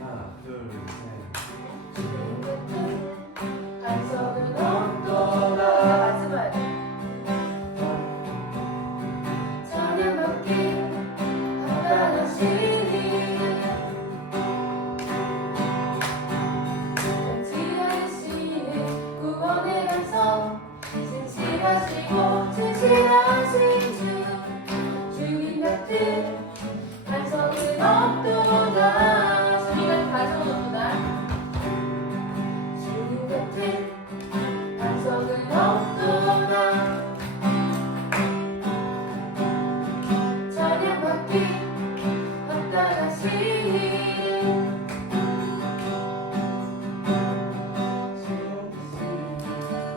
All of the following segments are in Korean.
하나, 둘, 셋. 반석은 없도다. 같이 봐야 돼. 저녁 먹기 한가하시니 왠지 아시는 구원의 감성 진실하시고 진실하신 주 주님 같은 반석은 없도다. 주님 같은 반석은 없도다. 주님 같은 반석은 없도다. 찬양받기 합당하시니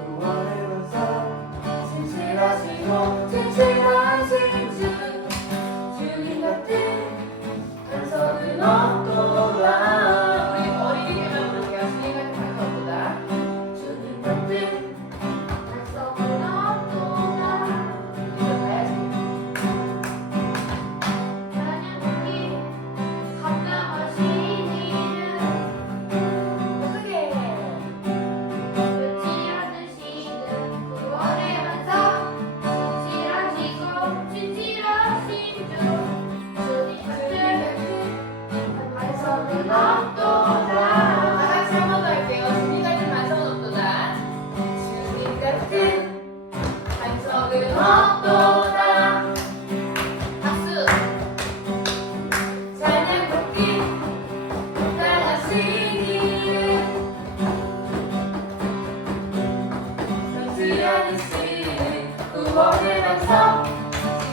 구원의 반석 진실하시고 진실하신 주 주님 같은 반석은 없도다. 우리 어린이들만 부를게요. 주님 같은 반석 없도다. 주님 같은 반석은 없도다. 이걸 봐야지. 찬양받기 합당하시니 어떻게 끝이 않으시는 구원의 반석 진실하시고 진실하신 주 주님 같은 반석은 없도다. 다시 한 번 더 할게요. 주님 같은 반석은 없도다. 주님 같은 반석은 없도다. 박수. 찬양받기 합당하시니 변치 않으시는 구원의 반석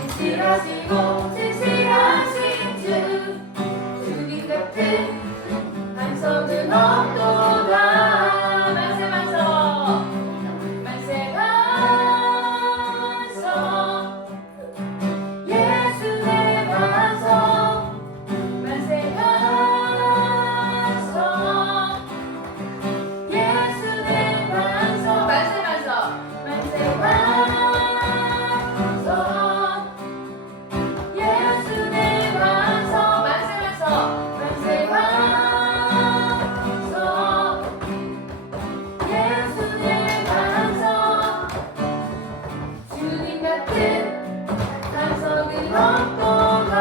진실하시고 진실하신 주 주님 같은 반석은 없도다. 만세 반석 만세 반석 예수 내 반석 만세 반석 예수 내 반석 만세 반석 만세 반석 예수 내 반석 만세 반석 만세 반석 예수 내 반석 주님 같은 반석은 없도다.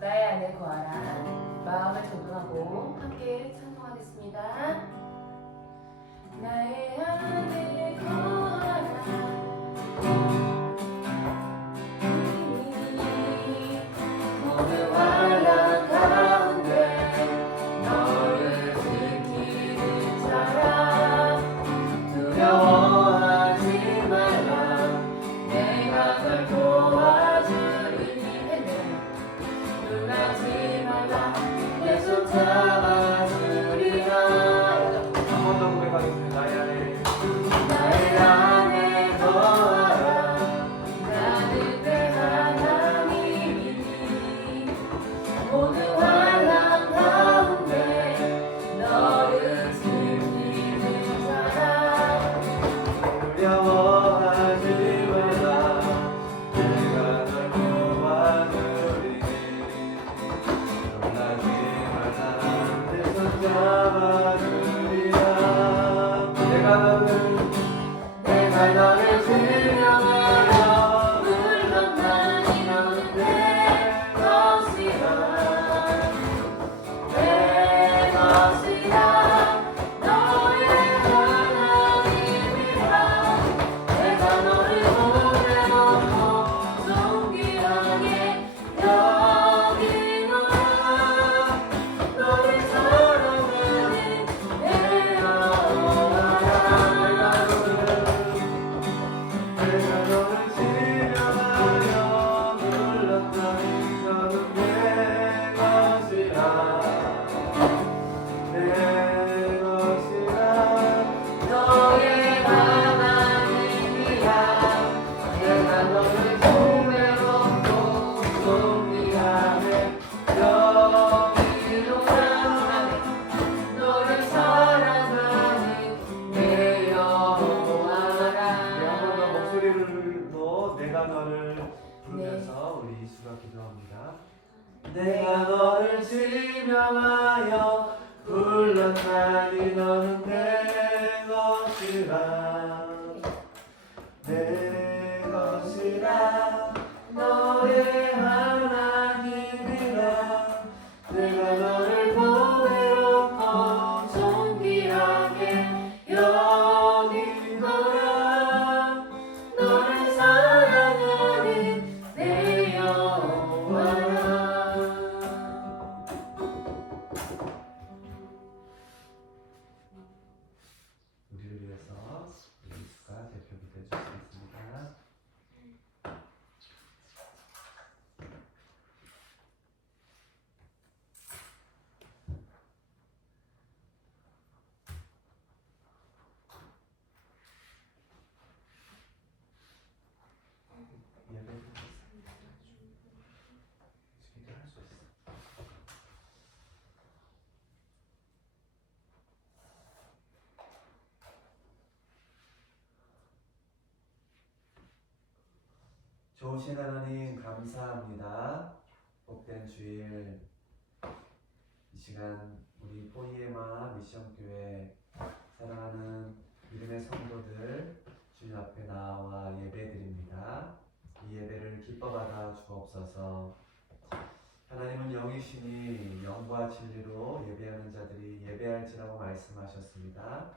나의 안에 거하라. 마음을 조동하고 함께 찬송하겠습니다. 나의 안에 거하라. 모두 환란 가운데 너를 지키는 사람 두려워하지 말라. 내가 널 도와주리니 놀라지 말라. 내 손 잡아주리라. 한 번 더 고백하겠습니다. 나의 안에 거하라. 나는 내 하나님이니 모두 환난 가운데 너를 지키는 사람 두려워하지 말라. 내가 널 도와주리니 놀라지 말라. 내 손 잡아주리라. 내가 너를 들려하여 물건 많이 너는 내 것이라 내 것이라 너의 하나님이라. 내가 너를 오래 먹고 존귀하게 여기노라. 너를 사랑하는 내 여호와라. 영원하니 너는 내 것이라 내 것이라 너의 하나님이라 내가 너를 보배롭고 존귀하게 여기노라 너를 사랑하는 내 여호와라. 우리를 위해서 예수가 대표가 되어주시겠습니다. 예배를 할수 있어. 좋으신 하나님 감사합니다. 복된 주일 이 시간 우리 포니에마 미션교회 사랑하는 믿음의 성도들 주님 앞에 나와 예배드립니다. 이 예배를 기뻐받아 주옵소서. 하나님은 영이시니 영과 진리로 예배하는 자들이 예배할지라고 말씀하셨습니다.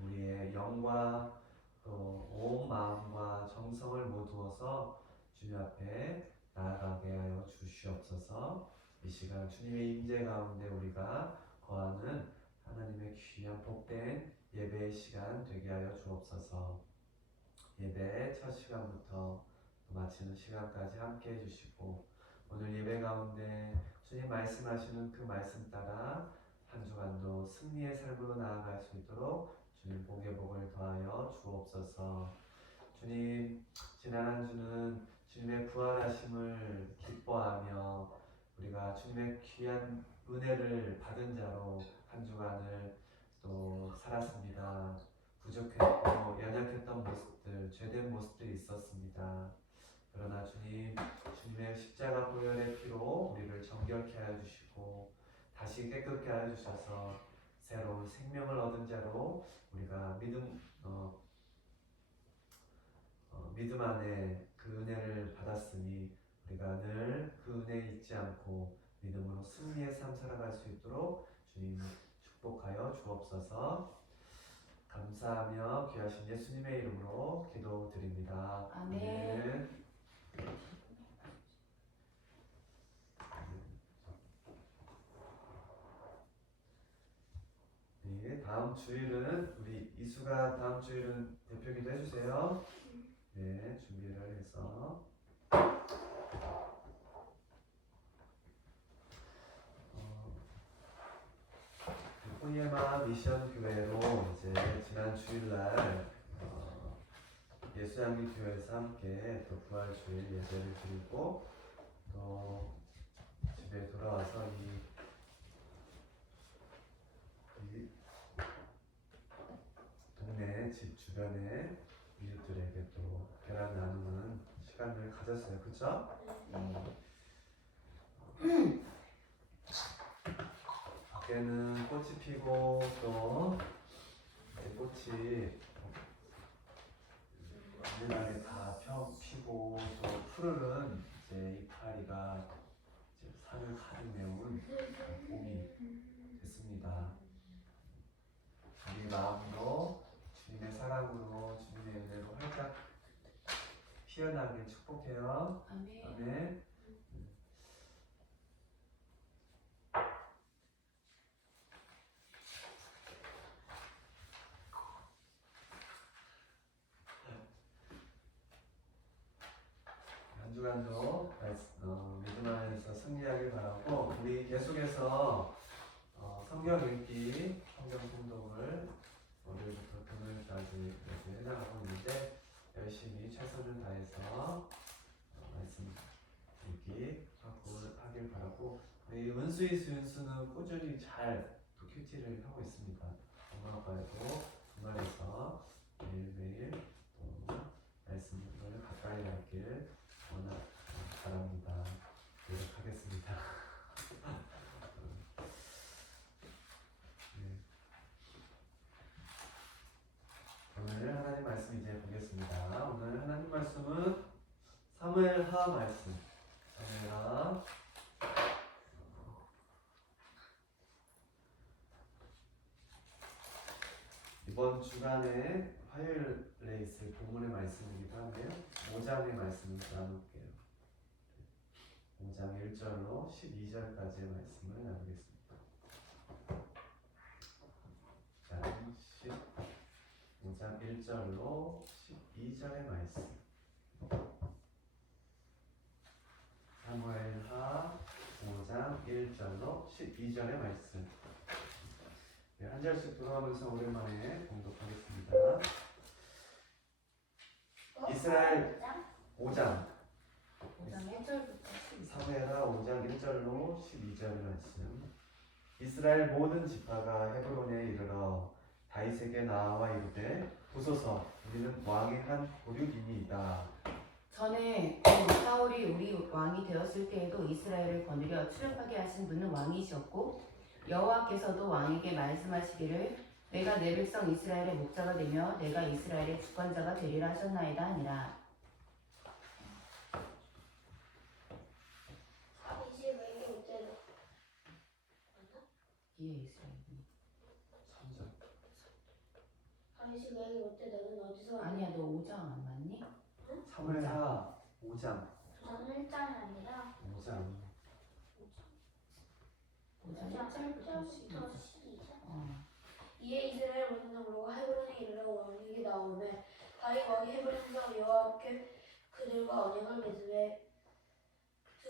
우리의 영과 또 온 마음과 정성을 모두어서 주님 앞에 나아가게 하여 주시옵소서. 이 시간 주님의 임재 가운데 우리가 거하는 하나님의 귀한 복된 예배의 시간 되게 하여 주옵소서. 예배 첫 시간부터 마치는 시간까지 함께 해주시고 오늘 예배 가운데 주님 말씀하시는 그 말씀 따라 한 주간도 승리의 삶으로 나아갈 수 있도록 주님 복의 복을 더하여 주옵소서. 주님 지난 한 주는 주님의 부활하심을 기뻐하며 우리가 주님의 귀한 은혜를 받은 자로 한 주간을 또 살았습니다. 부족했고 연약했던 모습들, 죄된 모습들이 있었습니다. 그러나 주님, 주님의 십자가 보혈의 피로 우리를 정결케 하여 주시고 다시 깨끗게 하여 주셔서 새로운 생명을 얻은 자로 우리가 믿음 안에 그 은혜를 받았으니 우리가 늘 그 은혜에 잊지 않고 믿음으로 승리의 삶 살아갈 수 있도록 주님 축복하여 주옵소서. 감사하며 귀하신 예수님의 이름으로 기도드립니다. 아멘. 네, 다음 주일은 우리 이수가 다음 주일은 대표기도 해주세요. 네, 준비를 해서 포니에마 미션 교회로 이제 지난 주일날 예수양리 교회에서 함께 또 부활주일 예배를 드리고 또 집에 돌아와서 이 동네 집 주변에 이웃들에게 또 계란 나누는 시간을 가졌어요. 그쵸? 밖에는 꽃이 피고 또 이제 꽃이 어느 다 피고 또 푸르른 이제 이파리가 이제 산을 가득 메운 봄이 됐습니다. 우리 마음도 주님의 사랑으로 주님의 은혜로 활짝 피어나게 축복해요. 아멘. 아멘. 한 주간도 믿음 안에서 승리하길 바라고 우리 계속해서 성경 읽기, 성경 통독을 오늘부터 금요일까지 이렇게 해나가고 있는데 열심히 최선을 다해서 말씀 읽기 하길 바라고 우리 은수이 수윤수는 꾸준히 잘 또 큐티를 하고 있습니다. 엄마 아빠도 주말에서 매일매일 또 말씀을 가까이 하길 바랍니다. 노력하겠습니다. 네. 사무엘하 말씀. 사무엘하. 이번 주간에 화요일에 있을 본문의 말씀이기도 한데요. 5장의 말씀을 나눌게요. 5장 1절로 12절까지의 말씀을 나누겠습니다. 자, 5장 1절로 12절의 말씀. 사무엘하 5장 1절로 12절의 말씀. 네, 한 절씩 돌아가면서 오랜만에 공독하겠습니다. 이스라엘 5장 1절부터 사무엘하 5장 1절로 12절의 말씀. 이스라엘 모든 지파가 헤브론에 이르러 다윗에게 나와 이르되 보소서 우리는 왕의 한 고륙이니이다. 전에 사울이 우리 왕이 되었을 때에도 이스라엘을 거느려 출애굽하게 하신 분은 왕이셨고 여호와께서도 왕에게 말씀하시기를 내가 내 백성 이스라엘의 목자가 되며 내가 이스라엘의 주권자가 되리라 하셨나이다 하니라. 다윗이 왜 이때는 예, 이스라엘이. 3절. 다윗이 왜 이때 너는 어디서 아니야, 너 5장 안 맞니? 사무엘하 5장. 저는 1장이 아니라 5장. 5장 1절부터 12절. 12장. 이에 이스라엘 모든 장로가 헤브론에 이르러 왕에게 나오매 다윗 왕이 헤브론에서 여호와께 그들과 언약을 맺으매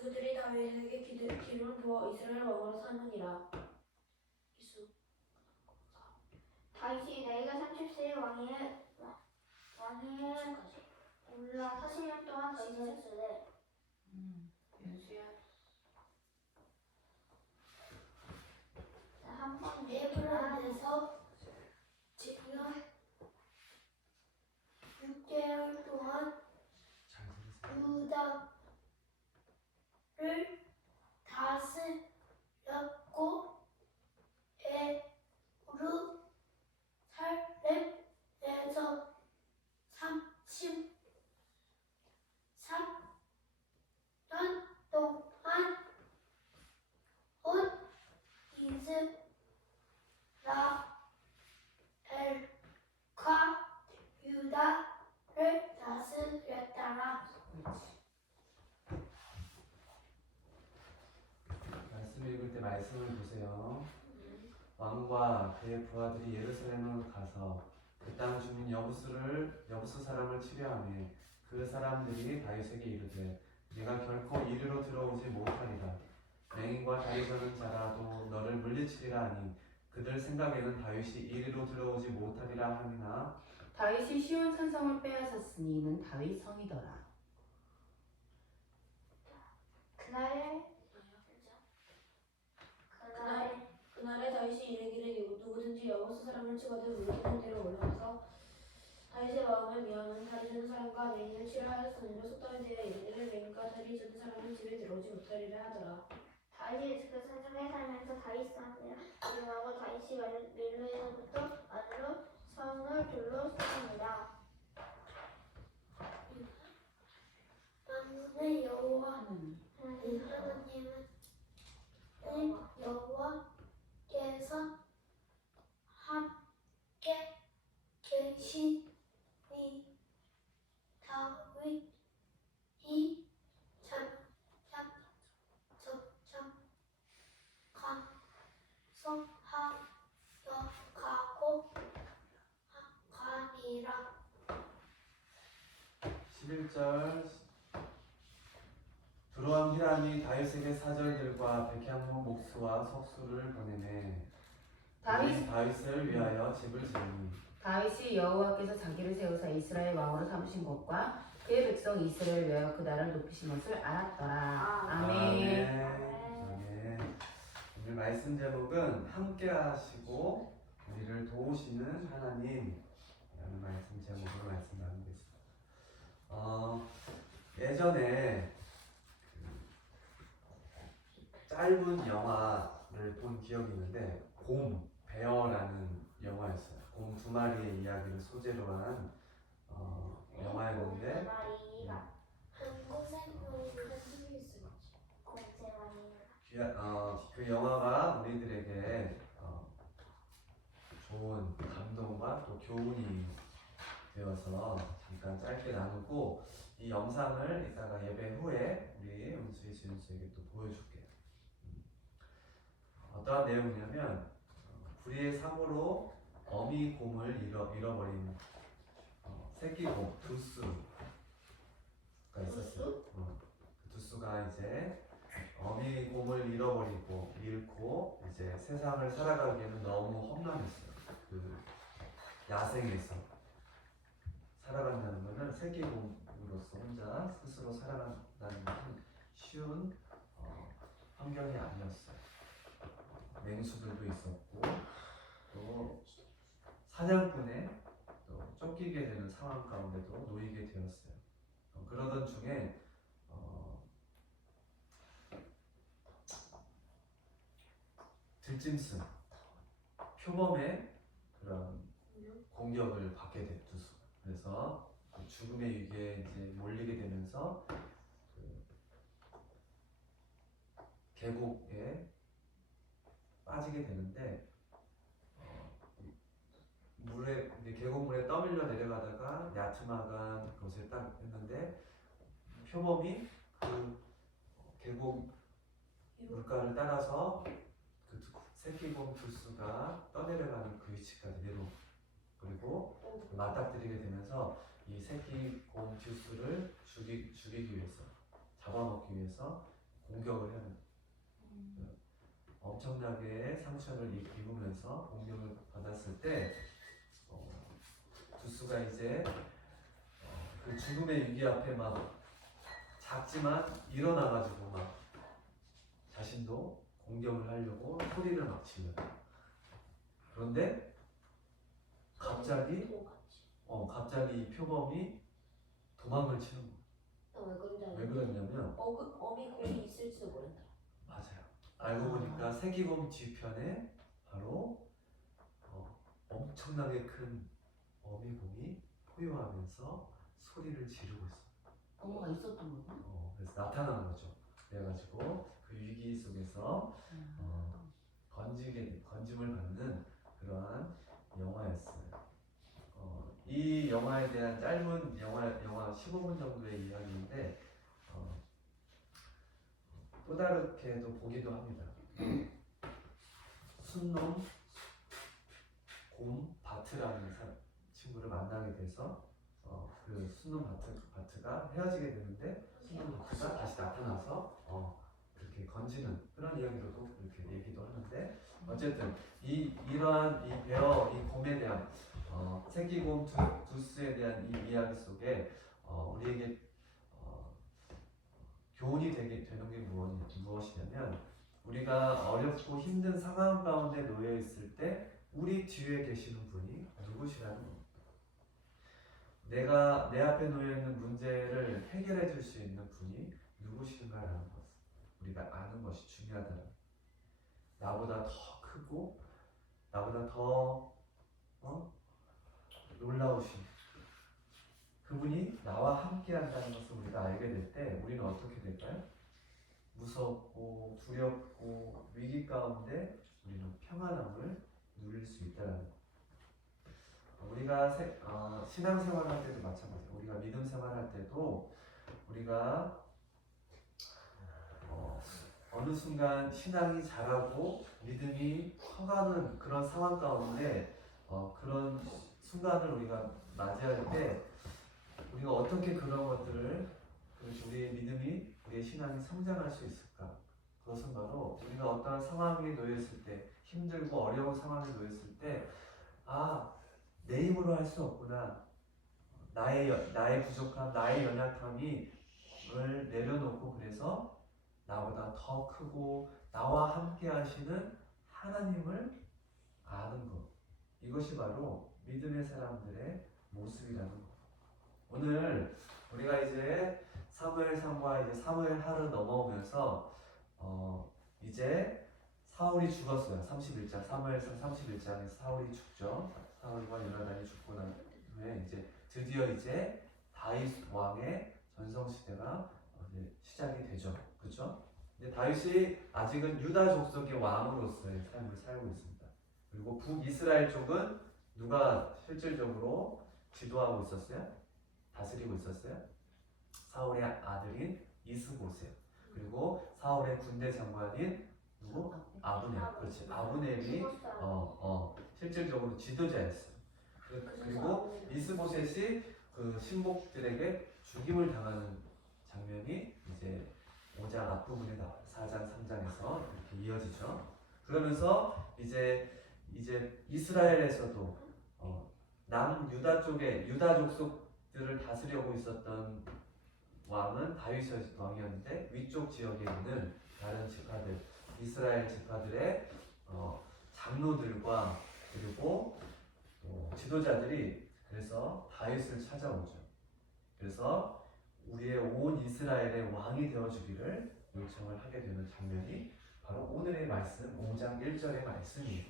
그들이 다윗에게 기름을 부어 이스라엘 왕으로 삼으니라. 이수. 다윗이 나이가 30세의 왕에 올라 40년 동안 거주했으되 연수야. 한번 헤브론에서 지금 6개월 동안 잘 들으세요. 유다를 다스렸고 예루살렘에서 33년 동안 온 이스라엘과 유다를 다스렸다라. 그렇지. 말씀 읽을 때 말씀을 보세요. 왕과 그의 부하들이 예루살렘으로 가서 그 땅 주민 여부수 사람을 치려하며 그 사람들이 다윗에게 이르되 네가 결코 이리로 들어오지 못하리라. 맹인과 다리 저는 자라도 너를 물리치리라 하니 그들 생각에는 다윗이 이리로 들어오지 못하리라 하니나 다윗이 시온 산성을 빼앗았으니 이는 다윗 성이더라. 그날에 다윗이 이르기를 누구든지 여호수 사람을 치거든 물리치는 대로 올라가서 다윗의 마음에 미워하는 다리 저는 사람과 맹인을 치려하였으므로 속담에 대하여 이르기를 맹인과 다리 저는 사람은 집에 들어오지 못하리라 하더라. 다윗이 그 산성에 살면서 다윗 사람이라 이름하고 다윗이 밀로에서부터 안으로 성을 둘러쌌습니다. 만군의 여호와 하나님은 여호와께서 함께 계시니 다윗이 점점 강성하여 가고 가니라. 11절 두로암 히람이 다윗에게 사절들과 백향목 목수와 석수를 보내매 다윗을 위하여 집을 지으니 다윗이 여호와께서 자기를 세우사 이스라엘 왕으로 삼으신 것과 그의 백성 이스라엘 위하여 그 나라를 높이신 것을 알았더라. 아멘. 아멘. 오늘 말씀 제목은 함께 하시고 우리를 도우시는 하나님이라는 말씀 제목으로 말씀 나누겠습니다. 예전에 짧은 영화를 본 기억이 있는데 베어라는 영화였어요. 곰 두 마리의 이야기를 소재로 한 영화였는데 한국 생명이 그 영화가 우리들에게 좋은 감동과 또 교훈이 되어서 잠깐 짧게 나누고 이 영상을 이따가 예배 후에 우리 은수이 지은수에게 또 보여줄게요. 어떠한 내용이냐면 불의의 사고로 어미 곰을 잃어버린 새끼곰 두수가 있었어요. 그 두수가 이제 어미 곰을 잃고 이제 세상을 살아가기에는 너무 험난했어요. 그 야생에서 살아간다는 것은 새끼곰으로서 혼자 스스로 살아간다는 것은 쉬운 환경이 아니었어요. 맹수들도 있었고 또 사냥꾼에 또 쫓기게 되는 상황 가운데도 놓이게 되었어요. 그러던 중에 들짐승, 표범의 그런 공격을 받게 됐죠. 그래서 죽음의 위기에 이제 몰리게 되면서 그 계곡에 빠지게 되는데 이제 계곡물에 떠밀려 내려가다가 야트막한 곳에 딱 했는데 표범이 그 계곡 물가를 따라서 그 새끼곰 두수가 떠내려가는 그 위치까지 그리고 맞닥뜨리게 되면서 이 새끼곰 두수를 죽이기 위해서 잡아먹기 위해서 공격을 하는 엄청나게 상처를 입으면서 공격을 받았을 때 두수가 이제 그 죽음의 위기 앞에 막 작지만 일어나가지고 막 자신도 공격을 하려고 소리를 막 질러요. 그런데 갑자기 이 표범이 도망을 치는 거예요. 왜 그러냐면 어미 곰이 있을지도 모른다. 맞아요. 알고 보니까 새끼곰 뒤편에 바로 엄청나게 큰 어미곰이 포효하면서 소리를 지르고 있어요. 어머가 있었던 거구나. 그래서 나타난 거죠. 그래가지고 그 위기 속에서 건짐을 받는 그러한 영화였어요. 이 영화에 대한 짧은 영화 15분 정도의 이야기인데 또 다르게도 보기도 합니다. 순놈 곰 바트라는 친구를 만나게 돼서 그 순놈 바트가 헤어지게 되는데 순놈 바트가 다시 나타나서 그렇게 건지는 그런 이야기로도 이렇게 얘기도 하는데 어쨌든 이러한 이 곰에 대한 새끼곰 두스에 대한 이 이야기 속에 우리에게 교훈이 되는 게 무엇이냐면 우리가 어렵고 힘든 상황 가운데 놓여 있을 때 우리 뒤에 계시는 분이 누구시라는 겁니다. 내가 내 앞에 놓여 있는 문제를 해결해 줄 수 있는 분이 누구신가라는 것을 우리가 아는 것이 중요하다는 거예요. 나보다 더 크고 나보다 더 놀라우신 그분이 나와 함께 한다는 것을 우리가 알게 될 때 우리는 어떻게 될까요? 무섭고 두렵고 위기 가운데 우리는 평안함을 누릴 수 있다는 거예요. 우리가 신앙생활 할 때도 마찬가지예요. 우리가 믿음 생활 할 때도 우리가 어느 순간 신앙이 자라고 믿음이 커가는 그런 상황 가운데 그런 순간을 우리가 맞이할 때 우리가 어떻게 그런 것들을 우리의 믿음이 우리의 신앙이 성장할 수 있을까? 그것은 바로 우리가 어떤 상황에 놓였을 때 힘들고 어려운 상황에 놓였을 때 내 힘으로 할 수 없구나. 나의 부족함, 나의 연약함을 내려놓고 그래서 나보다 더 크고 나와 함께 하시는 하나님을 아는 것. 이것이 바로 믿음의 사람들의 모습이라는 것. 오늘 우리가 이제 사무엘상과 이제 사무엘하를 넘어오면서 이제 사울이 죽었어요. 31장 사무엘상 31장에서 사울이 죽죠. 사울과 요나단이 죽고 난 후에 이제 드디어 이제 다윗 왕의 전성 시대가 이제 시작이 되죠. 그렇죠? 근데 다윗이 아직은 유다 족속의 왕으로서의 삶을 살고 있습니다. 그리고 북이스라엘 쪽은 누가 실질적으로 지도하고 있었어요? 다스리고 있었어요? 사울의 아들인 이스보셋. 그리고 사울의 군대 장관인 누구? 아브넬. 그렇지. 아브넬이 실질적으로 지도자였어요. 그리고 이스보셋이 그 신복들에게 죽임을 당하는 장면이 이제 5장 앞부분에 나와요. 4장, 3장에서 이렇게 이어지죠. 그러면서 이제 이스라엘에서도 남 쪽에 유다 족속들을 다스리고 있었던 왕은 다윗 왕이었는데 위쪽 지역에 있는 다른 지파들, 이스라엘 지파들의 장로들과 그리고 지도자들이 그래서 다윗을 찾아오죠. 그래서 우리의 온 이스라엘의 왕이 되어주기를 요청을 하게 되는 장면이 바로 오늘의 말씀 5장 1절의 말씀이에요.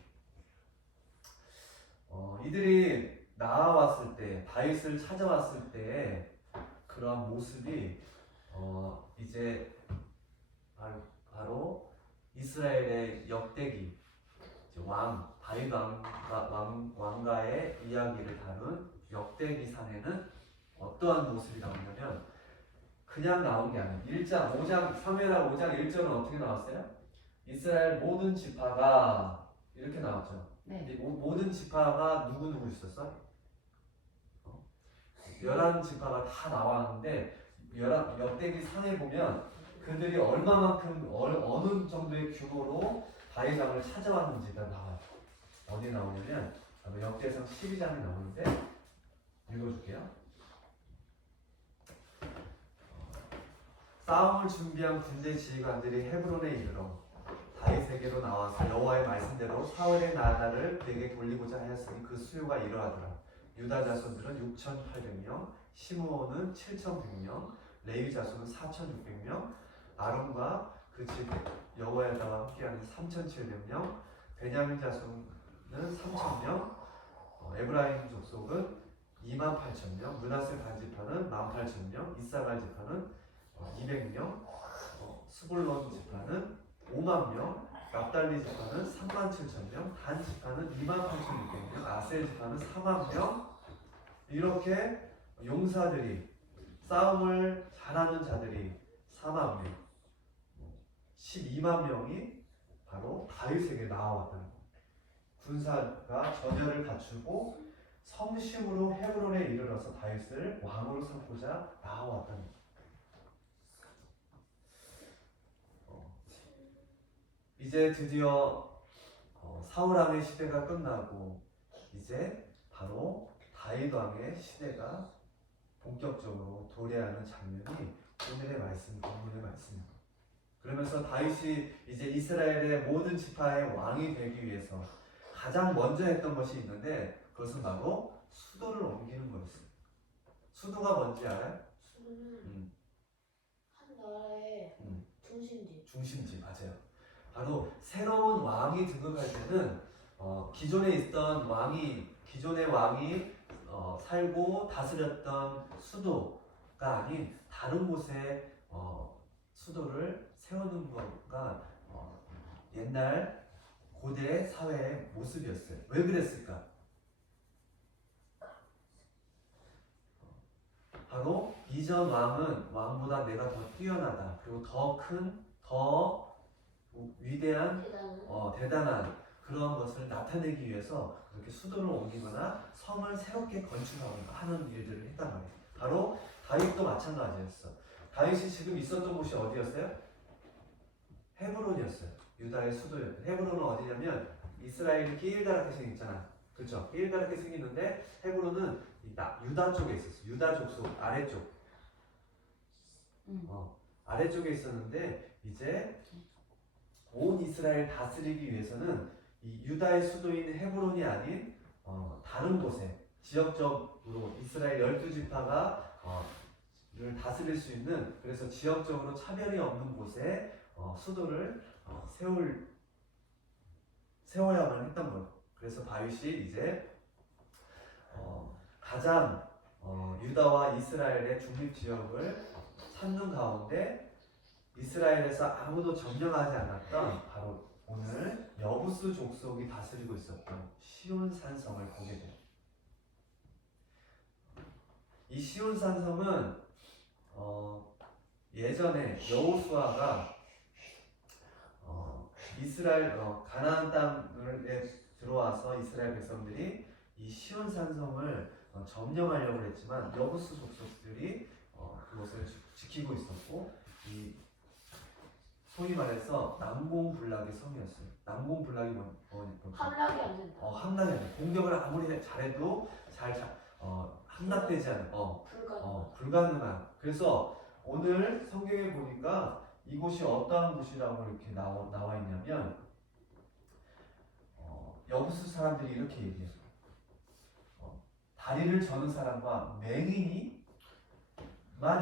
이들이 나아왔을 때, 다윗을 찾아왔을 때 그러한 모습이 이제 바로 이스라엘의 역대기 다윗 왕가의 이야기를 다룬 역대기상에는 어떠한 모습이 나오냐면 그냥 나온 게 아니에요. 5장 3회라 5장 1절은 어떻게 나왔어요? 이스라엘 모든 지파가 이렇게 나왔죠. 네. 모든 지파가 누구 있었어? 11지파가 다 나왔는데 역대기 상에 보면 그들이 얼마만큼 어느 정도의 규모로 다윗 왕을 찾아왔는지가 나와요. 어디 나오냐면 역대상 12장에 나오는데 읽어줄게요. 싸움을 준비한 군대 지휘관들이 헤브론에 이르러 다윗에게로 나와서 여호와의 말씀대로 사울의 나라를 그에게 돌리고자 하였으니 그 수요가 이러하더라. 유다 자손들은 6,800명, 시므온은 7,100명, 레위 자손은 4,600명, 아론과 그 집 여호와의 나라와 함께하는 3,700명, 베냐민 자손은 3,000명, 에브라임 족속은 28,000명, 므낫세 반지파는 18,000명, 이사갈 지파는 200명, 스불론 지파는 50,000명, 납달리 지파는 37,000명, 단 지파는 28,600명, 아셀 지파는 40,000명. 이렇게 용사들이 싸움을 잘하는 자들이 40,000명, 120,000명이 바로 다윗에게 나아왔다는 겁니다. 군사가 전열을 갖추고 성심으로 헤브론에 이르러서 다윗을 왕으로 삼고자 나아왔다는 겁니다. 이제 드디어 사울 왕의 시대가 끝나고 이제 바로 다윗 왕의 시대가 본격적으로 도래하는 장면이 오늘의 말씀, 본문의 말씀입니다. 그러면서 다윗이 이제 이스라엘의 모든 지파의 왕이 되기 위해서 가장 먼저 했던 것이 있는데 그것은 바로 수도를 옮기는 거였어요. 수도가 뭔지 알아요? 수도는 한 나라의 중심지 맞아요. 바로 새로운 왕이 등극할 때는 기존의 왕이 살고 다스렸던 수도가 아닌 다른 곳에 수도를 세우는 것가 옛날 고대 사회의 모습이었어요. 왜 그랬을까? 바로 이전 왕보다 내가 더 뛰어나다. 그리고 더 큰, 더 위대한, 대단한 그런 것을 나타내기 위해서 그렇게 수도를 옮기거나 성을 새롭게 건축하거나 하는 일들을 했단 말이에요. 바로 다윗도 마찬가지였어. 다윗이 지금 있었던 곳이 어디였어요? 헤브론이었어요. 유다의 수도였어요. 헤브론은 어디냐면 이스라엘이 끼일다랗게 생겼잖아. 그렇죠? 끼일다랗게 생기는데 헤브론은 유다 쪽에 있었어요. 유다 족속 아래쪽. 아래쪽에 있었는데 이제 온 이스라엘 다스리기 위해서는 이 유다의 수도인 헤브론이 아닌 다른 곳에 지역적으로 이스라엘 12지파가 를 다스릴 수 있는 그래서 지역적으로 차별이 없는 곳에 수도를 세워야만 했던 거예요. 그래서 다윗이 이제 가장 유다와 이스라엘의 중립 지역을 찾는 가운데 이스라엘에서 아무도 점령하지 않았던 바로 오늘 여부스 족속이 다스리고 있었던 시온 산성을 보게 돼요. 이 시온 산성은 예전에 여호수아가 이스라엘 가나안 땅에 들어와서 이스라엘 백성들이 이 시온 산성을 점령하려고 했지만 여부스 족속들이 그것을 지키고 있었고 이 소위 말해서 난공불락의 성이었어요. 난공불락이 뭐죠? 함락이 안 된다. 함락이 안 돼. 공격을 아무리 잘해도 함락되지 않는 불가능한. 그래서 오늘 성경에 보니까 이곳이 어떠한 곳이라고 이렇게 나와 있냐면 여부수 사람들이 이렇게 얘기해요. 다리를 저는 사람과 맹인이만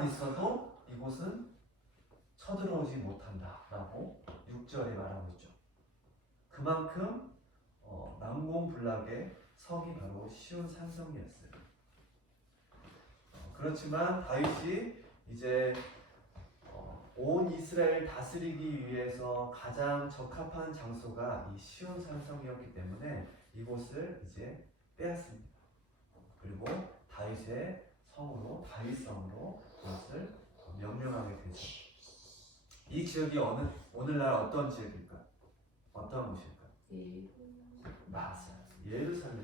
있어도 이곳은 쳐들어오지 못한다라고 6절에 말하고 있죠. 그만큼 난공불락의 성이 바로 시온 산성이었어요. 그렇지만 다윗이 이제 온 이스라엘 다스리기 위해서 가장 적합한 장소가 이 시온 산성이었기 때문에 이곳을 이제 빼앗습니다. 그리고 다윗의 성으로 다윗성으로 그것을 명명하게 되죠. 이 지역이 오늘날 어떤 지역일까? 어떤 곳일까? 맞아요. 예루살렘.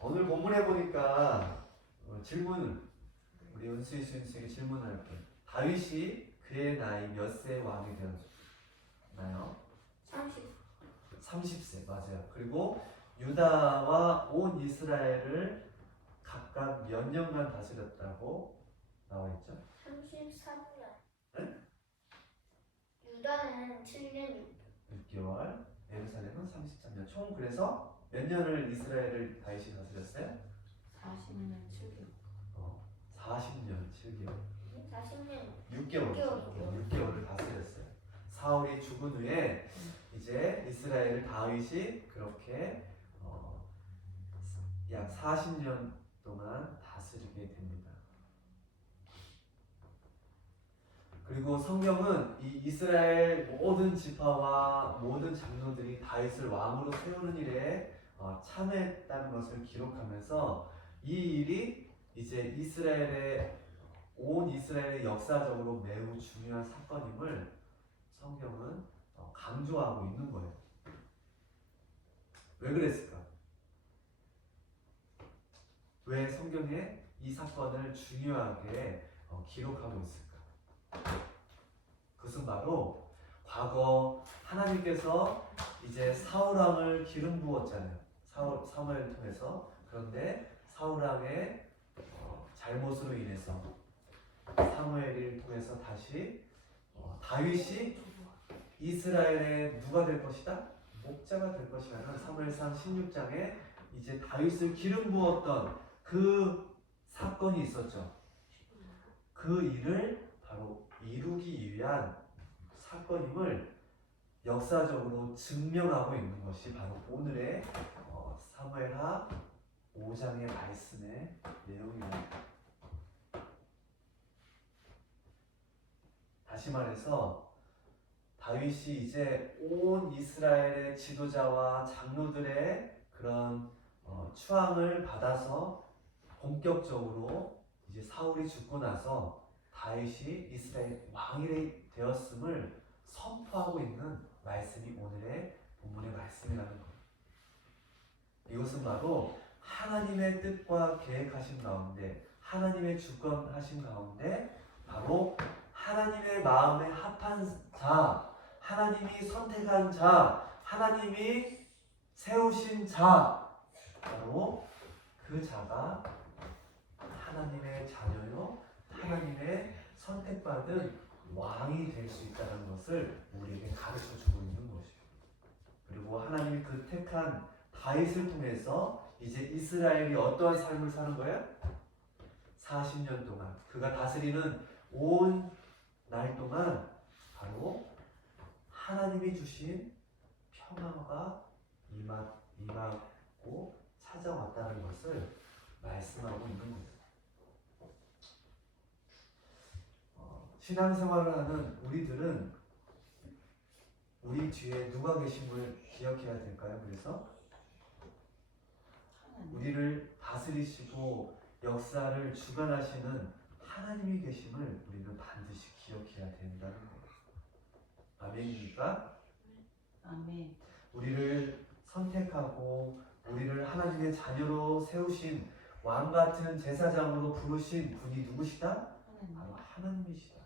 오늘 본문에 보니까 질문을 우리 은수희 수인에게 질문을 할게요. 다윗이 그의 나이 몇 세 왕이 되었나요? 30세 맞아요. 그리고 유다와 온 이스라엘을 각각 몇 년간 다스렸다고 나와 있죠? 33년. 네? 유다는 7년 6개월, 예루살렘은 33년. 총 그래서 몇 년을 이스라엘을 다윗이 다스렸어요? 40년 7개월. 40년 7개월. 40년 6개월을 다스렸어요. 사울이 죽은 후에 이제 이스라엘을 다윗이 그렇게 약 40년 동안 다스리게 됩니다. 그리고 성경은 이 이스라엘 모든 지파와 모든 장로들이 다윗을 왕으로 세우는 일에 참여했다는 것을 기록하면서 이 일이 이제 온 이스라엘의 역사적으로 매우 중요한 사건임을 성경은 강조하고 있는 거예요. 왜 그랬을까? 왜 성경에 이 사건을 중요하게 기록하고 있을까? 그것은 바로 과거 하나님께서 이제 사울 왕을 기름 부었잖아요. 사무엘을 통해서. 그런데 사울 왕의 잘못으로 인해서 사무엘을 통해서 다시 다윗이 이스라엘의 누가 될 것이다? 목자가 될 것이라는 사무엘상 16장에 이제 다윗을 기름 부었던 그 사건이 있었죠. 그 일을 바로 이루기 위한 사건임을 역사적으로 증명하고 있는 것이 바로 오늘의 사무엘하 5장의 말씀의 내용입니다. 다시 말해서 다윗이 이제 온 이스라엘의 지도자와 장로들의 그런 추앙을 받아서 본격적으로 이제 사울이 죽고 나서 다윗이 이스라엘 왕이 되었음을 선포하고 있는 말씀이 오늘의 본문의 말씀이라는 거예요. 이것은 바로 하나님의 뜻과 계획하신 가운데, 하나님의 주권하신 가운데 바로 하나님의 마음에 합한 자, 하나님이 선택한 자, 하나님이 세우신 자, 바로 그 자가 하나님의 자녀요, 하나님의 선택받은 왕이 될 수 있다는 것을 우리에게 가르쳐 주고 있는 것이죠. 그리고 하나님이 그 택한 다윗을 통해서 이제 이스라엘이 어떠한 삶을 사는 거예요? 40년 동안 그가 다스리는 온 날 동안 바로 하나님이 주신 평화가 임하고 찾아왔다는 것을 말씀하고 있는 거예요. 신앙생활을 하는 우리들은 우리 뒤에 누가 계심을 기억해야 될까요? 그래서 우리를 다스리시고 역사를 주관하시는 하나님이 계심을 우리는 반드시 기억해야 된다는 거예요. 아멘입니까? 아멘. 우리를 선택하고 우리를 하나님의 자녀로 세우신 왕 같은 제사장으로 부르신 분이 누구시다? 바로 하나님이시다.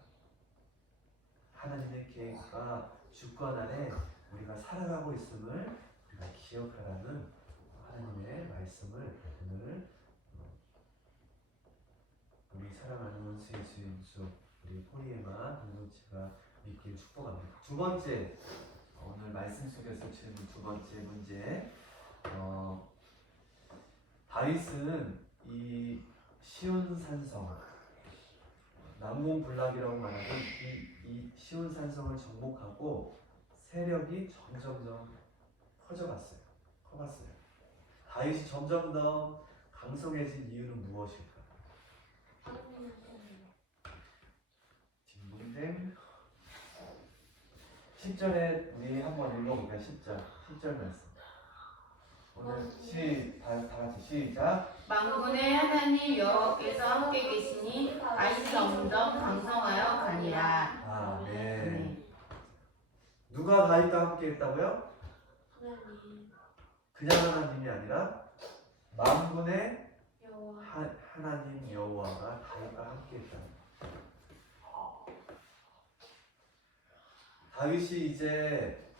하나님의 계획과 주권 아래 우리가 살아가고 있음을 우리가 기억하라는 하나님의 말씀을 오늘 우리 사랑하는 원수 예수 인수 우리 포리에마 공동체가 믿길 축복합니다. 두 번째 오늘 말씀 속에서 질문 두 번째 문제 다윗은 이 시온산성 남공불락이라고 말하는 이 시온산성을 정복하고 세력이 점점점 커져갔어요. 커갔어요. 다윗이 점점 더 강성해진 이유는 무엇일까? 딩동댕 10절에 우리 한번 읽어볼까요? 10절 말씀. 오늘 다 같이 시작. 만군의 하나님 여호와께서 함께 계시니 다윗이 점점 강성하여 가니라. 아멘. 네. 누가 다윗과 함께 했다고요? 하나님 그냥 하나님이 아니라 만군의 여호와 하나님 여호와가 다윗과 함께 했다. 다윗이 이제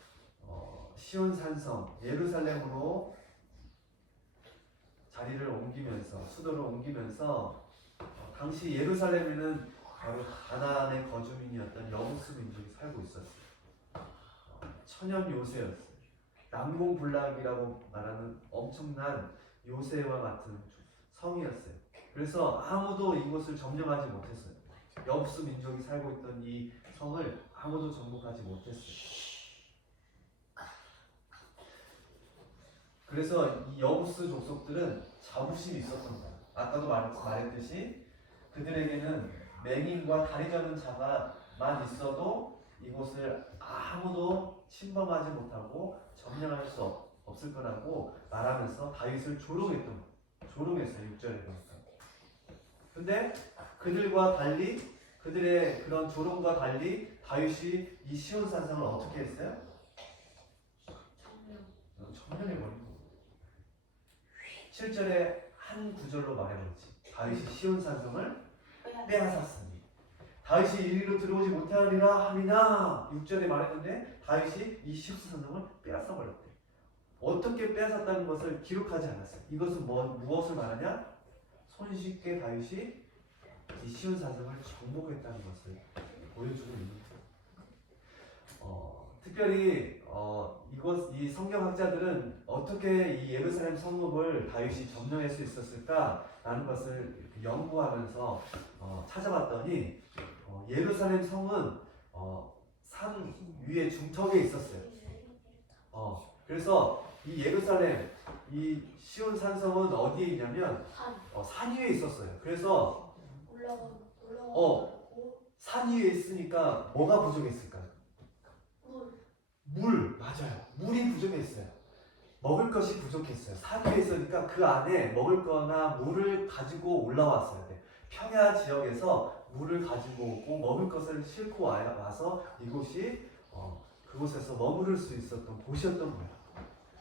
시온산성 예루살렘으로 자리를 옮기면서 수도를 옮기면서 당시 예루살렘에는 바로 가나안의 거주민이었던 여부스 민족이 살고 있었어요. 천연 요새였어요. 남공불락이라고 말하는 엄청난 요새와 같은 성이었어요. 그래서 아무도 이곳을 점령하지 못했어요. 여부스 민족이 살고 있던 이 성을 아무도 정복하지 못했어요. 그래서 이 여부스 족속들은 자부심이 있었던 거예요. 아까도 말했듯이 그들에게는 맹인과 다리 저는 자가만 있어도 이곳을 아무도 침범하지 못하고 점령할 수 없을 거라고 말하면서 다윗을 조롱했던 거예요. 조롱했어요. 6절에 보니까. 근데 그들과 달리 그들의 그런 조롱과 달리 다윗이 이 시온산성을 어떻게 했어요? 점령해버린 거예요. 7절에 한 구절로 말해버리지. 다윗이 시온산성을 빼앗았으니 다윗이 이리로 들어오지 못하리라 하리나 6절에 말했는데 다윗이 이 시온산성을 빼앗아버렸대. 어떻게 빼앗았다는 것을 기록하지 않았어요. 이것은 무엇을 말하냐? 손쉽게 다윗이 이 시온산성을 정복했다는 것을 보여주고 있는 거예요. 특별히 이 성경학자들은 어떻게 이 예루살렘 성읍을 다윗이 점령할 수 있었을까라는 것을 연구하면서 찾아봤더니 예루살렘 성은 산 위에 중턱에 있었어요. 그래서 이 예루살렘 이 시온 산성은 어디에 있냐면 산 위에 있었어요. 그래서 올라가고 산 위에 있으니까 뭐가 부족했을까요? 물 맞아요. 물이 부족했어요. 먹을 것이 부족했어요. 산 위에 있으니까 그 안에 먹을 거나 물을 가지고 올라왔어야 돼. 평야 지역에서 물을 가지고 오고 먹을 것을 싣고 와서 이곳이 그곳에서 머무를 수 있었던 곳이었던 거예요.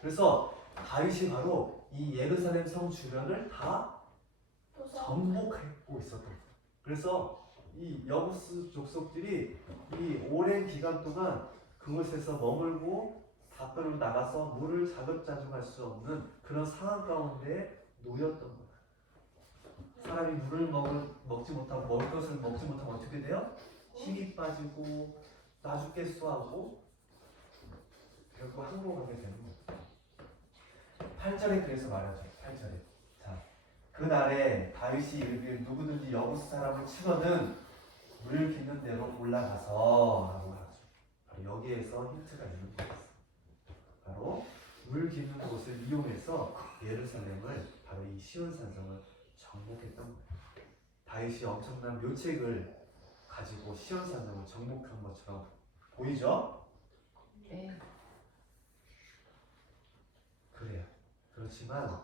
그래서 다윗이 바로 이 예루살렘 성 주변을 다 정복하고 있었던 거예요. 그래서 이 여부스 족속들이 이 오랜 기간 동안 그곳에서 머물고 밖으로 나가서 물을 자급자족할 수 없는 그런 상황 가운데 놓였던 거예요. 사람이 물을 먹지 못하고 먹을 것을 먹지 못하면 어떻게 돼요? 힘이 빠지고 나죽겠소하고 결국 항복하게 되는 거예요. 8절에 그래서 말하죠. 8절에 자, 그날에 다윗이 이르길 누구든지 여부스 사람을 치거든 물 깃는 대로 올라가서 라고 하죠. 바로 여기에서 힌트가 있는 거예요. 바로 물 깃는 곳을 이용해서 예루살렘을 바로 이 시온산성을 정복했던 거예요. 다윗이 엄청난 묘책을 가지고 시온산성을 정복한 것처럼 보이죠? 네. 그래요. 그렇지만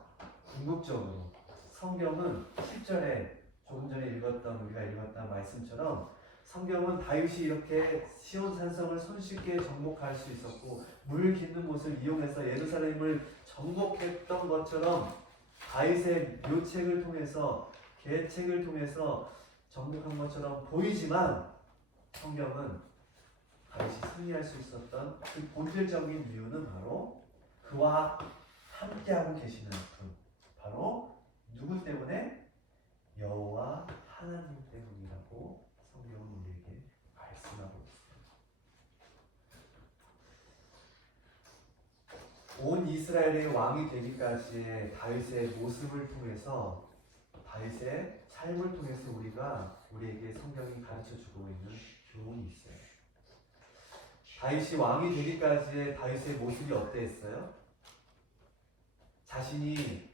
궁극적으로 성경은 10절에 조금 전에 우리가 읽었던 말씀처럼 성경은 다윗이 이렇게 시온산성을 손쉽게 정복할 수 있었고 물 깊는 곳을 이용해서 예루살렘을 정복했던 것처럼 다윗의 묘책을 통해서 계책을 통해서 정복한 것처럼 보이지만 성경은 다윗이 승리할 수 있었던 그 본질적인 이유는 바로 그와 함께하고 계시는 분, 바로 누구 때문에? 여호와 하나님 때문이라고 성경은 우리에게 말씀하고 있습니다. 온 이스라엘의 왕이 되기까지의 다윗의 모습을 통해서 다윗의 삶을 통해서 우리에게 성경이 가르쳐주고 있는 교훈이 있어요. 다윗이 왕이 되기까지의 다윗의 모습이 어땠어요? 자신이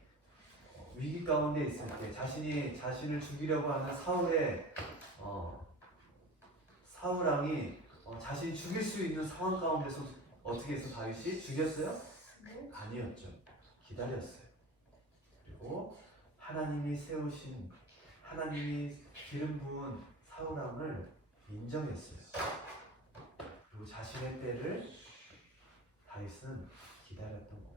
위기 가운데 있을 때, 자신을 죽이려고 하는 사울 왕이 자신이 죽일 수 있는 상황 가운데서 어떻게 해서 다윗이 죽였어요? 아니었죠. 기다렸어요. 그리고 하나님이 기름 부은 사울 왕을 인정했어요. 그리고 자신의 때를 다윗은 기다렸던 거예요.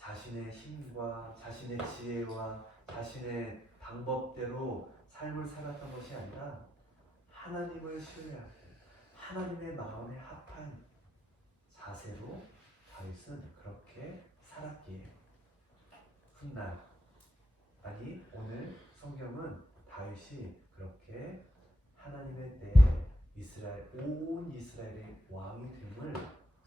자신의 힘과 자신의 지혜와 자신의 방법대로 삶을 살았던 것이 아니라 하나님을 신뢰하고 하나님의 마음에 합한 자세로 다윗은 그렇게 살았기에 훗날 오늘 성경은 다윗이 그렇게 하나님의 때에 온 이스라엘의 왕이 됨을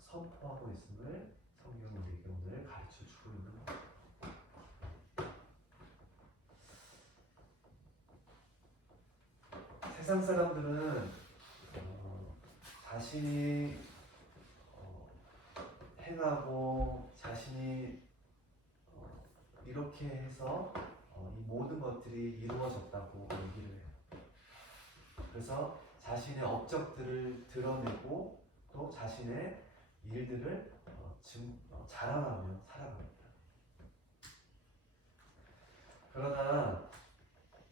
선포하고 있음을 성경은 우리에게 오늘 가르쳐 주고 있는 거예요. 세상 사람들은 자신이 행하고 자신이 이렇게 해서 이 모든 것들이 이루어졌다고 얘기를 해요. 그래서 자신의 업적들을 드러내고 또 자신의 일들을 자랑하며 살아갑니다. 그러나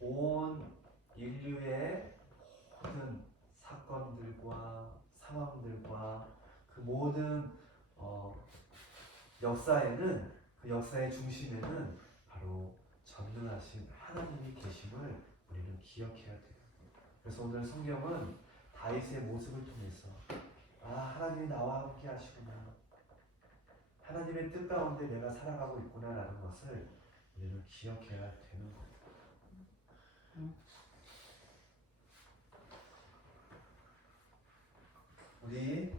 온 인류의 모든 사건들과 상황들과 그 모든 그 역사의 중심에는 바로 전능하신 하나님이 계심을 우리는 기억해야 돼요. 그래서 오늘 성경은 다윗의 모습을 통해서 하나님이 나와 함께 하시구나, 하나님의 뜻 가운데 내가 살아가고 있구나라는 것을 우리는 기억해야 되는 거예요. 우리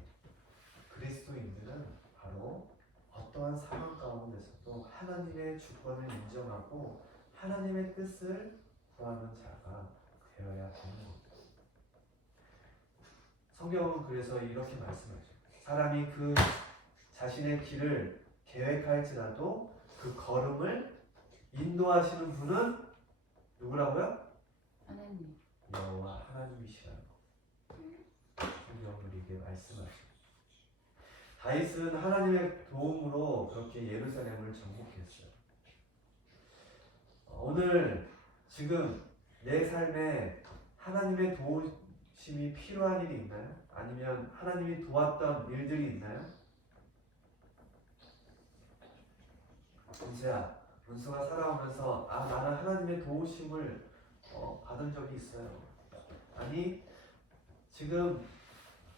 그리스도인들은 바로 어떠한 상황 가운데서도 하나님의 주권을 인정하고 하나님의 뜻을 구하는 자가 되어야 되는 겁니다. 성경은 그래서 이렇게 말씀하죠. 사람이 그 자신의 길을 계획할지라도 그 걸음을 인도하시는 분은 누구라고요? 하나님. 여호와 하나님이시라는 거. 성경은 우리에게 말씀하죠. 다윗은 하나님의 도움으로 그렇게 예루살렘을 정복했어요. 오늘 지금 내 삶에 하나님의 도우심이 필요한 일이 있나요? 아니면 하나님이 도왔던 일들이 있나요? 은수가 살아오면서 나는 하나님의 도우심을 받은 적이 있어요. 아니 지금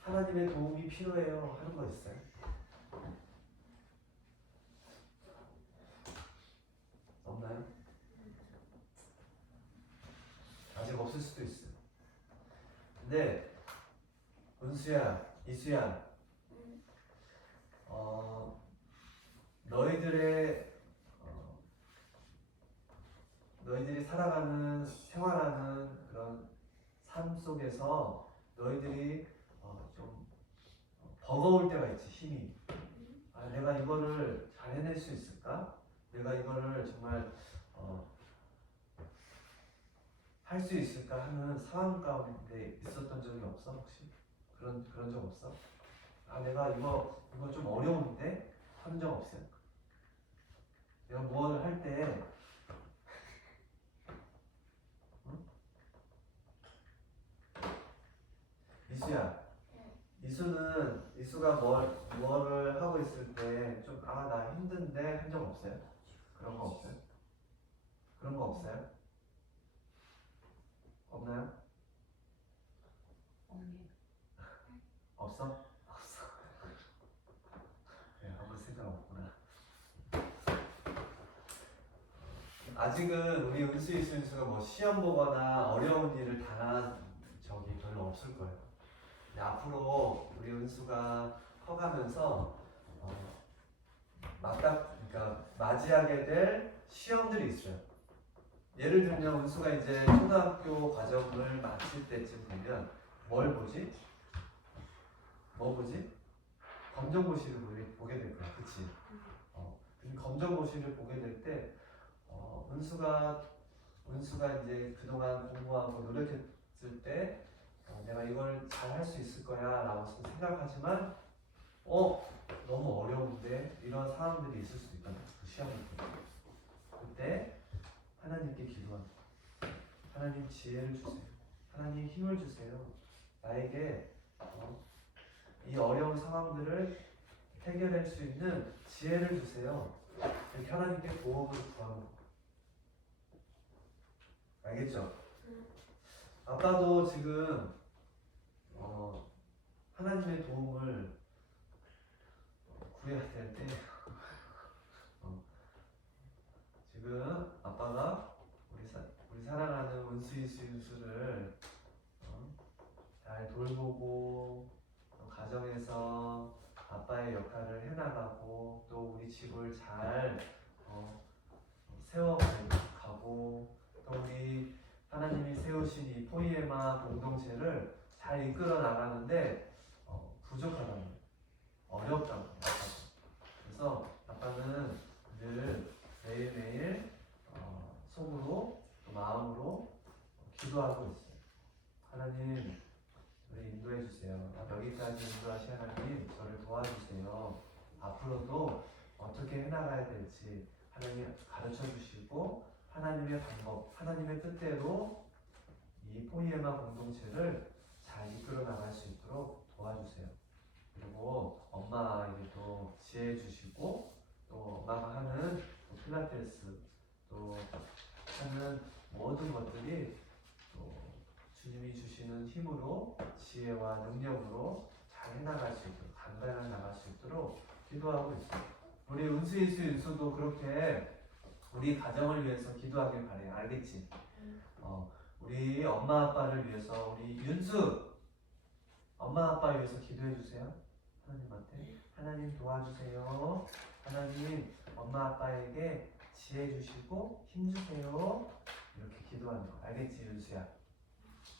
하나님의 도움이 필요해요 하는 거 있어요? 없나요? 아직 없을 수도 있어요. 근데 은수야, 이수야, 너희들이 살아가는 생활하는 그런 삶 속에서 너희들이 좀 버거울 때가 있지. 힘이 내가 이거를 잘 해낼 수 있을까? 내가 이거를 정말 할 수 있을까 하는 상황 가운데 있었던 적이 없어 혹시? 그런 적 없어? 아 내가 이거 좀 어려운데 하는 적 없어요? 내가 무언을 할 때 이수야, 이수가 뭐를 하고 있을 때 좀 아 나 힘든데 한 적 없어요? 그런 거 없어요? 그런 거 없어요? 없나요? 없어? 없어. 네, 아무 생각 없구나. 아직은 우리 은수가 뭐 시험 보거나 어려운 일을 당한 적이 별로 없을 거예요. 근데 앞으로 우리 은수가 커가면서 그러니까 맞이하게 될 시험들이 있어요. 예를 들면 은수가 이제 초등학교 과정을 마칠 때쯤 되면 뭘 보지? 뭐 보지? 검정고시를 보게 될 거야, 그치? 검정고시를 보게 될 때 은수가 이제 그동안 공부하고 노력했을 때 내가 이걸 잘 할 수 있을 거야 라고 생각하지만 너무 어려운데 이런 상황들이 있을 수도 있거든. 그 시험을 볼 때. 그때 하나님께 기도합니다. 하나님 지혜를 주세요. 하나님 힘을 주세요. 나에게 이 어려운 상황들을 해결할 수 있는 지혜를 주세요. 이렇게 하나님께 도움을 구하는 거. 알겠죠? 아빠도 지금 하나님의 도움을 구해야 될 때 지금 아빠가 우리 사랑하는 은수를 잘 돌보고 또 가정에서 아빠의 역할을 해나가고 또 우리 집을 잘 세워가고 또 우리 하나님이 세우신 이 포이에마 공동체를 잘 이끌어 나가는데 부족하다는 거예요. 어렵다는 거예요. 그래서 아빠는 늘 매일매일 속으로 또 마음으로 기도하고 있어요. 하나님 저를 인도해 주세요. 여기까지 인도하신 하나님 저를 도와주세요. 앞으로도 어떻게 해나가야 될지 하나님 가르쳐 주시고 하나님의 방법, 하나님의 뜻대로 이 포이에마 공동체를 잘 이끌어 나갈 수 있도록 도와주세요. 그리고 엄마에게도 지혜 주시고 또 엄마가 하는 필라테스 또 하는 모든 것들이 또 주님이 주시는 힘으로 지혜와 능력으로 잘 해나갈 수 있도록 단단하게 나갈 수 있도록 기도하고 있어요. 우리 은수도 그렇게 우리 가정을 위해서 기도하길 바래요. 알겠지? 우리 엄마 아빠를 위해서 우리 윤수 엄마 아빠 위해서 기도해 주세요. 하나님한테 하나님 도와주세요. 하나님 엄마 아빠에게 지혜 주시고 힘 주세요. 이렇게 기도하는 거 알겠지 윤수야?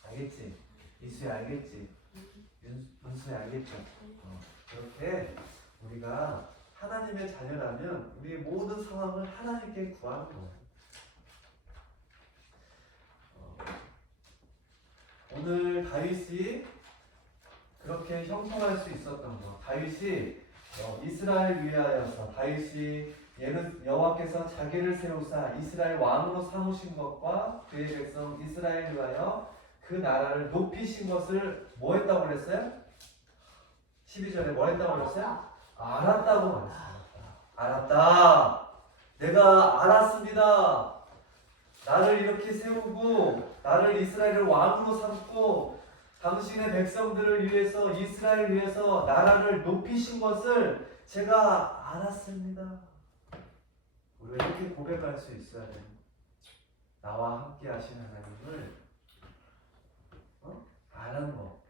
알겠지? 이수야 알겠지? 윤수야 알겠죠? 그렇게 우리가 하나님의 자녀라면 우리의 모든 상황을 하나님께 구하는 거예요. 오늘 다윗이 그렇게 형통할 수 있었던 것. 다윗이 이스라엘 위하여서 다윗이 여호와께서 자기를 세우사 이스라엘 왕으로 삼으신 것과 그의 백성 이스라엘 위하여 그 나라를 높이신 것을 뭐 했다고 그랬어요? 12절에 뭐 했다고 그랬어요? 알았다고 말했어요. 알았다. 내가 알았습니다. 나를 이렇게 세우고 나를 이스라엘을 왕으로 삼고 당신의 백성들을 위해서 이스라엘 위해서 나라를 높이신 것을 제가 알았습니다. 우리가 이렇게 고백할 수 있어야 돼요. 나와 함께 하신 하나님을 아는 것,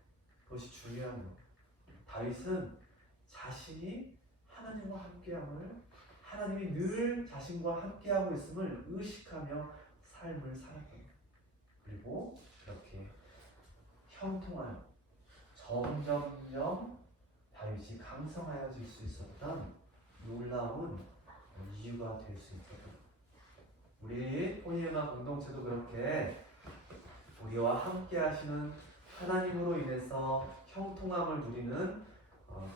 그것이 중요한 것. 다윗은 자신이 하나님과 함께함을 하나님이 늘 자신과 함께하고 있음을 의식하며 삶을 살았던 거예요. 그리고 이렇게 형통하여 점점점 다윗이 강성하여질 수 있었던 놀라운 이유가 될 수 있거든요. 우리 포이에마 공동체도 그렇게 우리와 함께 하시는 하나님으로 인해서 형통함을 누리는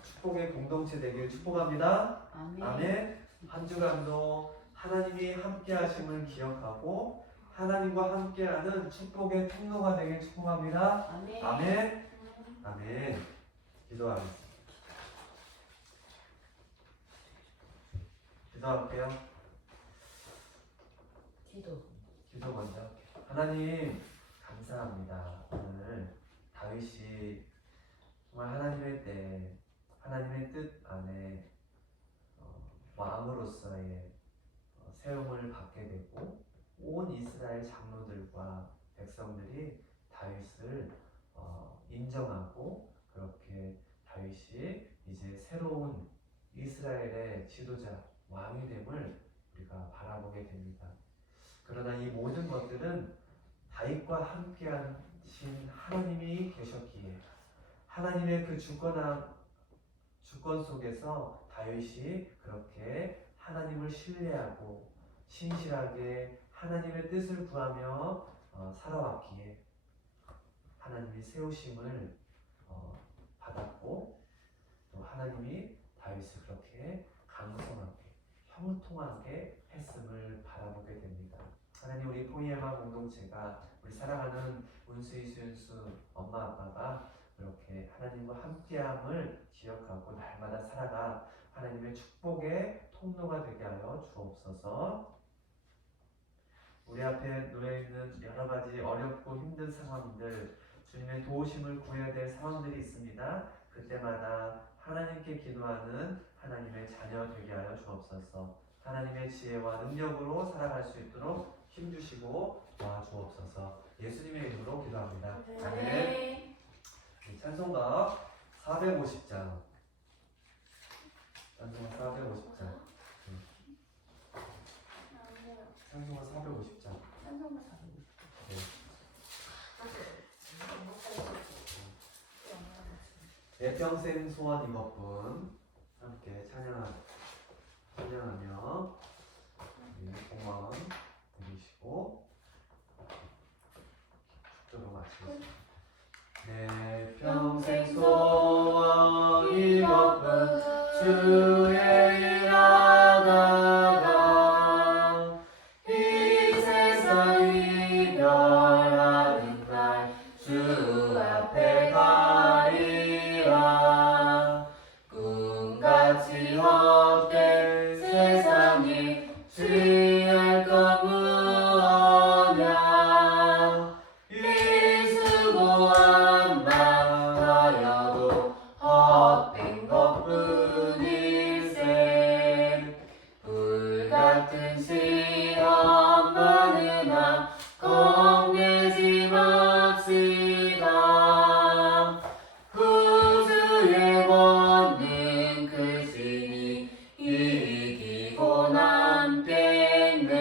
축복의 공동체 되길 축복합니다. 아멘. 아멘. 한 주간도 하나님이 함께 하심을 기억하고 하나님과 함께하는 축복의 통로가 되길 축복합니다. 아멘. 아멘. 아멘. 기도하겠습니다. 기도할게요. 기도 먼저. 하나님 감사합니다. 오늘 다윗이 정말 하나님의 때, 하나님의 뜻 안에 왕으로서의 세움을 받게 되고 온 이스라엘 장로들과 백성들이 다윗을 인정하고 그렇게 다윗이 이제 새로운 이스라엘의 지도자, 왕이 됨을 우리가 바라보게 됩니다. 그러나 이 모든 것들은 다윗과 함께하신 하나님이 계셨기에 하나님의 그 주권 속에서 다윗이 그렇게 하나님을 신뢰하고 신실하게 하나님의 뜻을 구하며 살아왔기에 하나님이 세우심을 받았고 또 하나님이 다윗을 그렇게 강성하게 형통하게 했음을 바라보게 됩니다. 하나님, 우리 포이에마 공동체가 우리 사랑하는 운수이 수윤수 엄마 아빠가 그렇게 하나님과 함께함을 기억하고 날마다 살아가 하나님의 축복의 통로가 되게 하여 주옵소서. 우리 앞에 놓여 있는 여러 가지 어렵고 힘든 상황들, 주님의 도우심을 구해야 될 상황들이 있습니다. 그때마다 하나님께 기도하는 하나님의 자녀 되게 하여 주옵소서. 하나님의 지혜와 능력으로 살아갈 수 있도록 힘주시고 도와주옵소서. 예수님의 이름으로 기도합니다. 아멘. 찬송가 450장. 찬송가 450장. 찬송가 450장. 네. 내 평생 소원 이것뿐 함께 찬양하며 공헌 드리시고 축도로 마치겠습니다. 내 평생 소원 이것뿐 주의 일 하다가 이 세상 이별하는 날 주 앞에 가리라. 꿈같이 헛된 세상에 취할 것 무엇냐. 이 수고한 바하여도 헛된 것뿐일세. 불같은 시험 많으나 겁내지 맙시다. 구주의 권능 크시니 이기고 남겠네.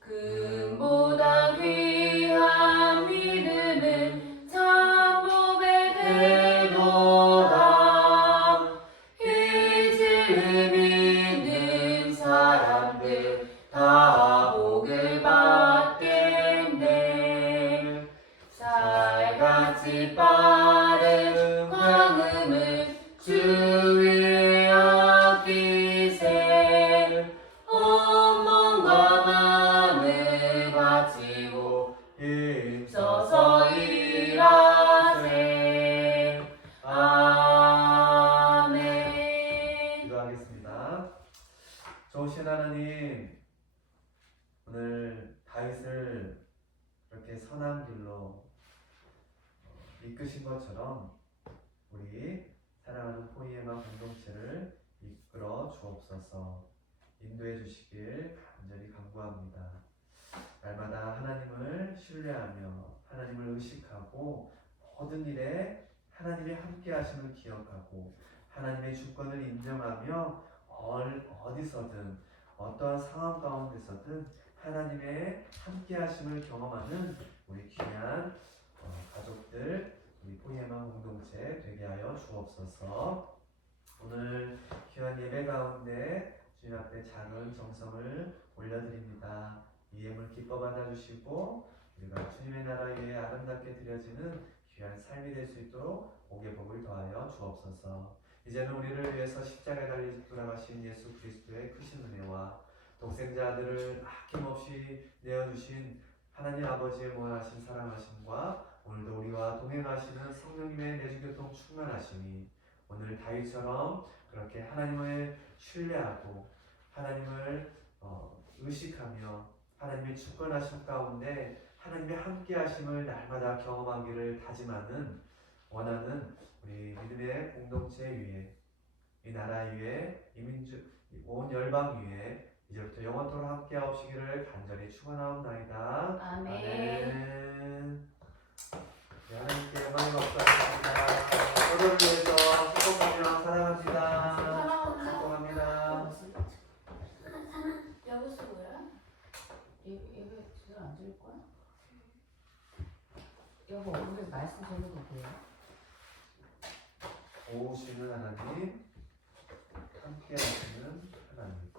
금보다 귀한 믿음은 참복의 대도다. 이질을 믿는 사람들 다 복을 받겠네. 살같이 빠른 광음을 주 위에 아끼세. 온 몸과 마음을 바치고 힘써서 일하세. 아멘. 기도하겠습니다. 좋으신 하나님, 오늘 다윗을 그렇게 선한 길로 이끄신 것처럼 우리 사랑하는 포이에마 공동체를 이끌어 주옵소서. 인도해 주시길 간절히 간구합니다. 날마다 하나님을 신뢰하며 하나님을 의식하고 모든 일에 하나님이 함께 하심을 기억하고 하나님의 주권을 인정하며 어디서든 어떠한 상황 가운데서든 하나님의 함께 하심을 경험하는 우리 귀한 가족들, 우리 포이에마 공동체 되게 하여 주옵소서. 오늘 귀한 예배 가운데 주님 앞에 작은 정성을 올려드립니다. 이 예물 기뻐 받아주시고 우리가 주님의 나라 위에 아름답게 드려지는 귀한 삶이 될 수 있도록 복의 복을 더하여 주옵소서. 이제는 우리를 위해서 십자가에 달려 돌아가신 예수 그리스도의 크신 은혜와 독생자 아들을 아낌없이 내어주신 하나님 아버지의 무한하신 사랑하심과 오늘도 우리와 동행하시는 성령님의 내주교통 충만하심이 오늘 다윗처럼 그렇게 하나님을 신뢰하고 하나님을 의식하며 하나님의 주권하심 가운데 하나님의 함께하심을 날마다 경험하기를 다짐하는 원하는 우리 믿음의 공동체 위에 이 나라 위에 이 민족 온 열방 위에 이제부터 영원토록 함께하시기를 간절히 축원하옵나이다. 아멘. 아멘. 네, 하나님께 영광이 없사옵니다. 서로를 위해서 축복하며 사랑합니다. 축복합니다. 여기서 뭐야? 얘왜 제대로 안 들릴 거야? 여보 오늘 말씀 제목이 뭐예요? 오시는 하나님, 함께하시는 하나님.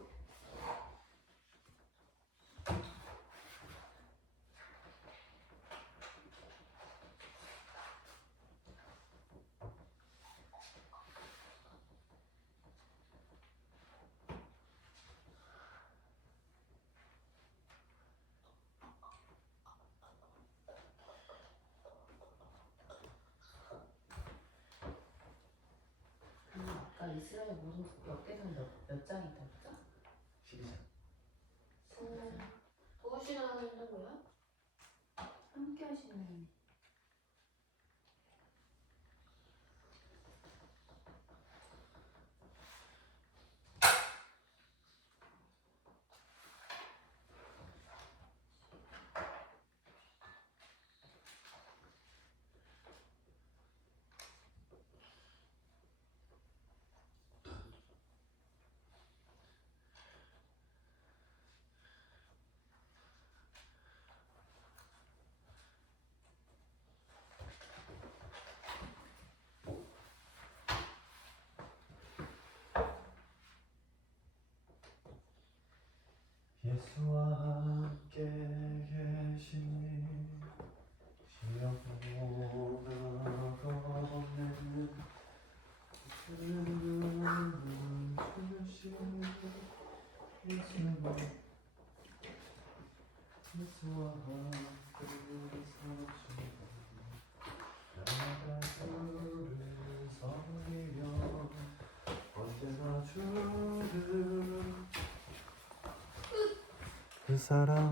아까 이스라엘 모든 역대상 몇 장이 있다고? 12장. 도우시는 하나님은 뭐야? 함께 하시는 예수와 함께 계시니 시험보나 겁내는 주는 주신 예수와 함께 서시니 나가 주를 섬기며 언제나 주를 그 사랑